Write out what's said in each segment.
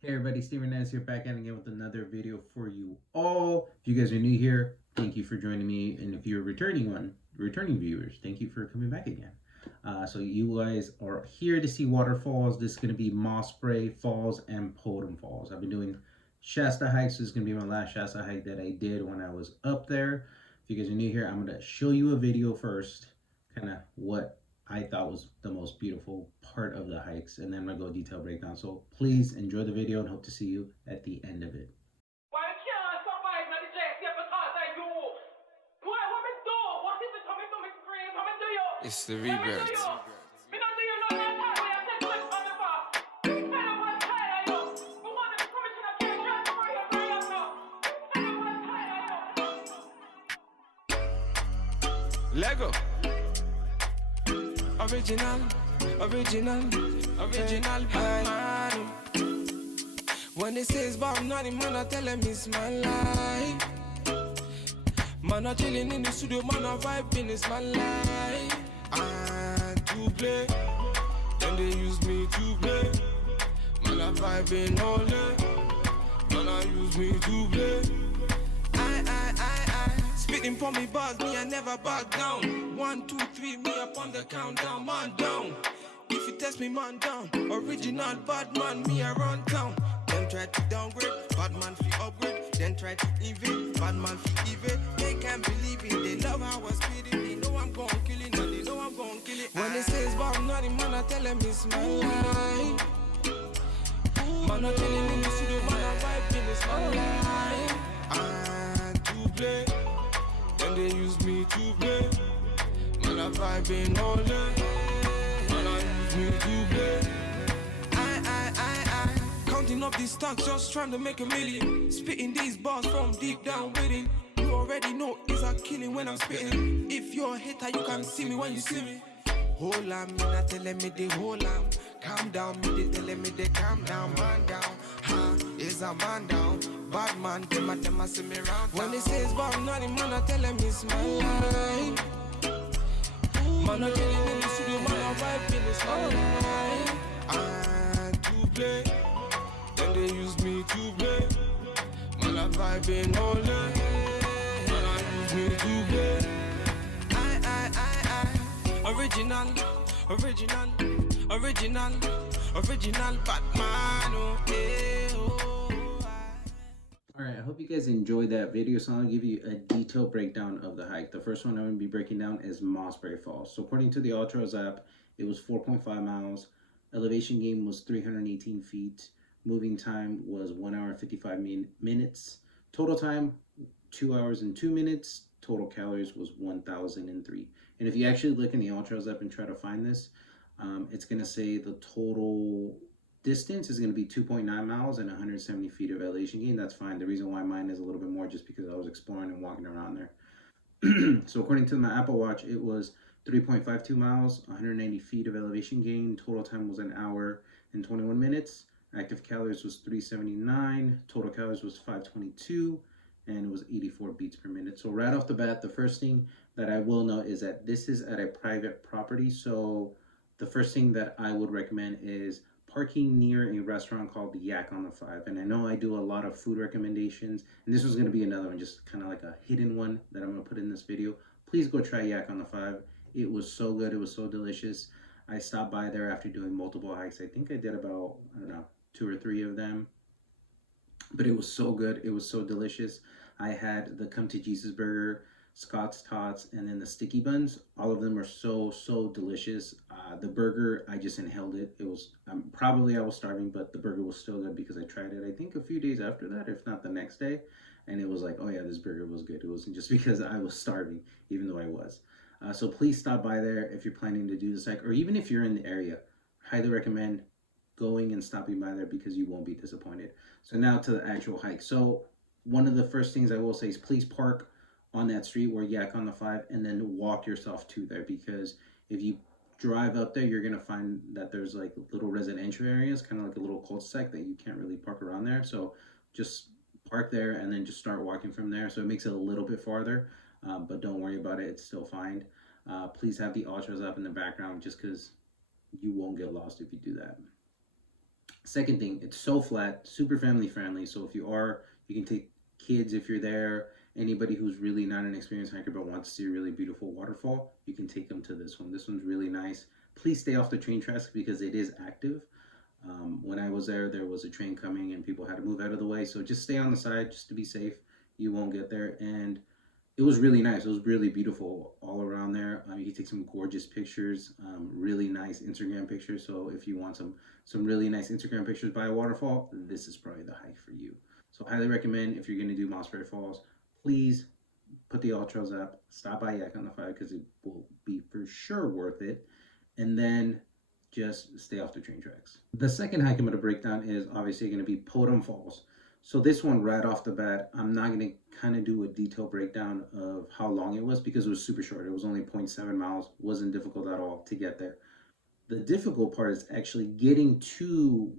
Hey everybody, Steven Nez here, back at it again with another video for you all. If you guys are new here, thank you for joining me, and if you're a returning viewers, thank you for coming back again. So you guys are here to see waterfalls. This is going to be Mossbrae Falls and Potem Falls. I've been doing Shasta hikes. This is going to be my last Shasta hike that I did when I was up there. If you guys are new here, I'm going to show you a video first, kind of what I thought was the most beautiful part of the hikes, and then I'm gonna go detail breakdown. So please enjoy the video and hope to see you at the end of it. It's the rebirth. Lego. Original Batman. When they say it's about nothing, man, I tell them it's my life. Man, I chilling in the studio, man, I vibing, it's my life. And to play, then they use me to play. Man, I vibing all day. Man, I use me to play. Spitting for me bars, me I never back down. 1, 2, 3, me up on the countdown, man down. If you test me, man down. Original bad man, me I run town. Them try to downgrade, bad man fi upgrade. Then try to invade, bad man fi evade. They can't believe it, they love how I spit it. They know I'm gon' kill it, and they know I'm gon' kill it. When they say it's about nothing, man, I tell them it's my life. Man, I chillin' in the studio, man, I vibing, it's my life. And to play, then they use me to play. Man, I vibing all day. Man, I use me to play. Counting up these stacks, just trying to make a million. Spitting these bars from deep down within. You already know it's a killing when I'm spitting. If you're a hater, you can see me when you see me. Hold on, me not telling me they hold on. Calm down, me they telling me they calm down. Man down, ha, is a man down. Bad man, them a see me round. When they say it's about nothing, man, I tell them it's my life. Man, I chilling in the studio, man, I vibing, it's my life. And to play, then they use me to play. Man, I vibing all day. Man, I use me to play. Original Batman, oh, yeah, oh. Alright, I hope you guys enjoyed that video, so I'll give you a detailed breakdown of the hike. The first one I'm going to be breaking down is Mossbrae Falls. So according to the Ultras app, it was 4.5 miles, elevation gain was 318 feet, moving time was 1 hour 55 minutes, total time 2 hours and 2 minutes, total calories was 1,003. And if you actually look in the Ultras app and try to find this, it's going to say the total distance is going to be 2.9 miles and 170 feet of elevation gain. That's fine. The reason why mine is a little bit more just because I was exploring and walking around there. So according to my Apple Watch, it was 3.52 miles, 190 feet of elevation gain. Total time was 1 hour and 21 minutes. Active calories was 379. Total calories was 522. And it was 84 beats per minute. So right off the bat, the first thing that I will note is that this is at a private property. So the first thing that I would recommend is parking near a restaurant called Yak on the Five. And I know I do a lot of food recommendations, and this was going to be another one, just kind of like a hidden one that I'm going to put in this video. Please go try Yak on the Five. It was so good. It was so delicious. I stopped by there after doing multiple hikes. I think I did about, I don't know, 2 or 3 of them. But it was so good. It was so delicious. I had the Come to Jesus burger, Scott's Tots, and then the sticky buns. All of them are so delicious. The burger, I just inhaled it. It was probably I was starving, but the burger was still good because I tried it, I think, a few days after that, if not the next day. And it was like, oh yeah, this burger was good. It wasn't just because I was starving, even though I was. So please stop by there if you're planning to do this hike, or even if you're in the area. Highly recommend going and stopping by there because you won't be disappointed. So now to the actual hike. So one of the first things I will say is please park on that street where Yak on the Five, and then walk yourself to there, because if you drive up there, you're gonna find that there's like little residential areas, kind of like a little cul-de-sac that you can't really park around there. So just park there and then just start walking from there. So it makes it a little bit farther, but don't worry about it, it's still fine. Please have the ultras up in the background just because you won't get lost if you do that. Second thing, it's so flat, super family friendly. So if you are, you can take kids if you're there. Anybody who's really not an experienced hiker but wants to see a really beautiful waterfall, you can take them to this one. This one's really nice. Please stay off the train tracks because it is active. When I was there, there was a train coming and people had to move out of the way. So just stay on the side just to be safe. You won't get there. And it was really nice. It was really beautiful all around there. You can take some gorgeous pictures, really nice Instagram pictures. So if you want some really nice Instagram pictures by a waterfall, this is probably the hike for you. So highly recommend if you're going to do Mossbrae Falls, please put the Ultras up, stop by Yak on the Fire because it will be for sure worth it, and then just stay off the train tracks. The second hike I'm going to break down is obviously going to be Potem Falls. So this one right off the bat, I'm not going to kind of do a detailed breakdown of how long it was because it was super short. It was only 0.7 miles, wasn't difficult at all to get there. The difficult part is actually getting to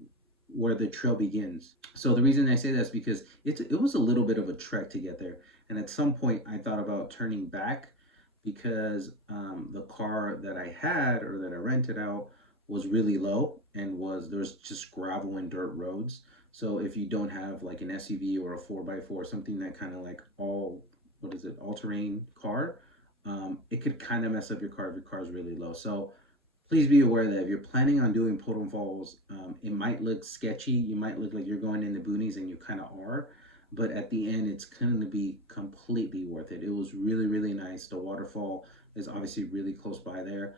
where the trail begins. So the reason I say that is because it was a little bit of a trek to get there, and at some point I thought about turning back because the car that I had or that I rented out was really low and was there was just gravel and dirt roads. So if you don't have like an SUV or a 4x4, something that kind of like all what is it all terrain car, it could kind of mess up your car if your car is really low. So please be aware that if you're planning on doing Potem Falls, it might look sketchy. You might look like you're going in the boonies, and you kind of are. But at the end, it's going to be completely worth it. It was really, really nice. The waterfall is obviously really close by there.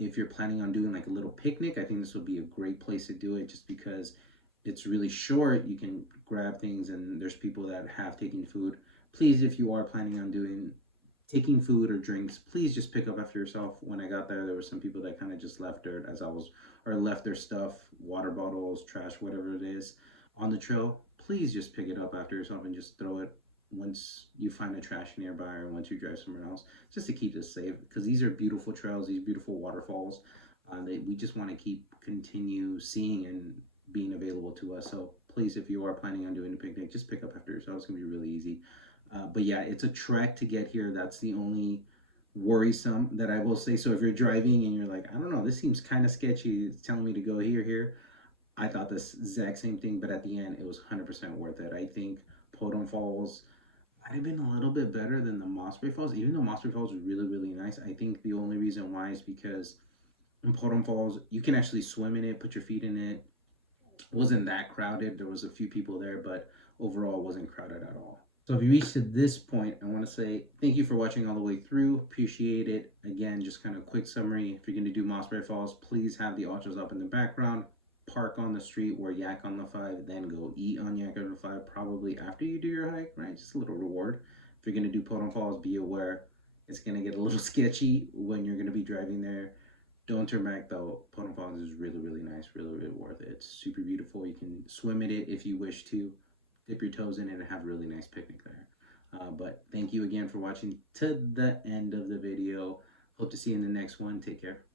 If you're planning on doing like a little picnic, I think this would be a great place to do it just because it's really short. You can grab things, and there's people that have taken food. Please, if you are planning on doing taking food or drinks, please just pick up after yourself. When I got there, there were some people that kind of just left dirt as I was, or left their stuff, water bottles, trash, whatever it is, on the trail. Please just pick it up after yourself and just throw it once you find a trash nearby or once you drive somewhere else, just to keep this safe. Because these are beautiful trails, these beautiful waterfalls that we just want to keep continue seeing and being available to us. So please, if you are planning on doing a picnic, just pick up after yourself. It's gonna be really easy. But yeah, it's a trek to get here. That's the only worrisome that I will say. So if you're driving and you're like, I don't know, this seems kind of sketchy. It's telling me to go here, here. I thought this exact same thing, but at the end, it was 100% worth it. I think Potem Falls might have been a little bit better than the Mossbrae Falls, even though Mossbrae Falls was really, really nice. I think the only reason why is because in Potem Falls, you can actually swim in it, put your feet in it. It wasn't that crowded. There was a few people there, but overall, it wasn't crowded at all. So if you reached to this point, I want to say thank you for watching all the way through. Appreciate it. Again, just kind of quick summary. If you're going to do Mossberry Falls, please have the ultras up in the background. Park on the street or yak on the 5, then go eat on yak on the 5 probably after you do your hike, right? Just a little reward. If you're going to do Potem Falls, be aware it's going to get a little sketchy when you're going to be driving there. Don't turn back though. Potem Falls is really, really nice, really, really worth it. It's super beautiful. You can swim in it if you wish to, dip your toes in it, and have a really nice picnic there. But thank you again for watching to the end of the video. Hope to see you in the next one. Take care.